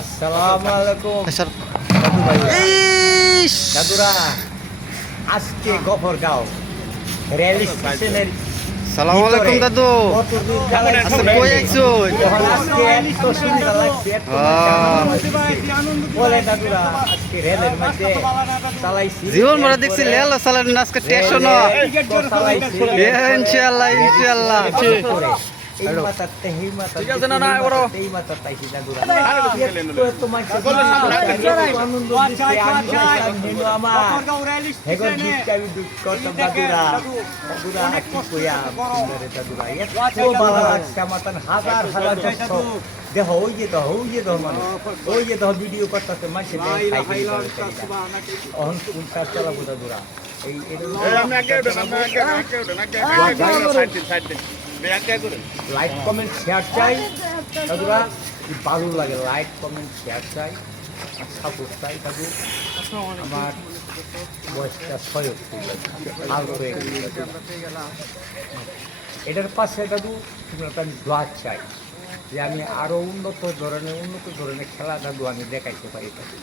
আসসালামু আলাইকুম স্যার দাদু ভাই ইস দাদুরা আজকে গফরগাঁও রেল স্টেশনের সালাম আলাইকুম দাদু কতদিন জ্বালাই আচ্ছা ছিল। কই আইছো যখন আজকে এত সুন্দর লাগছে, এত বলে দাদুরা আজকে রেলের মধ্যে চালাইছি জীবন ভরা দেখছি লেল সালান আজকে স্টেশন ইনশাআল্লাহ ইনশাআল্লাহ এই মাথা তেহি মাথা ঠিক আছে না, না, বড়। এই মাথা তাইছি দাদুরা এত মানুষ আনন্দ দিচ্ছে আমি নিলো আমার হেগর দিচ্ছে আমি দুঃখ করতাম দাদুরা দাদুরা কি কইয়া সুন্দরে দাদুরা এত ভালো লাগছে আমার তান হাজার হাজার দর্শক দেহ ওই যে মানুষ ওই যে ভিডিও করতেছে মানুষের অহন কোনটা চালাবো দাদুরা এই লাইক কমেন্ট শেয়ার চাই দাদুরা কি ভালো লাগে লাইক কমেন্ট শেয়ার চাই আর সাপোর্ট চাই দাদু আমার বয়সটা ৬ লাল হয়ে গেছে এটার পাশে দাদু তোমরা তো আমি দোয়া চাই যে আমি আরও উন্নত ধরনের খেলা দাদু আমি দেখাইতে পারি দাদু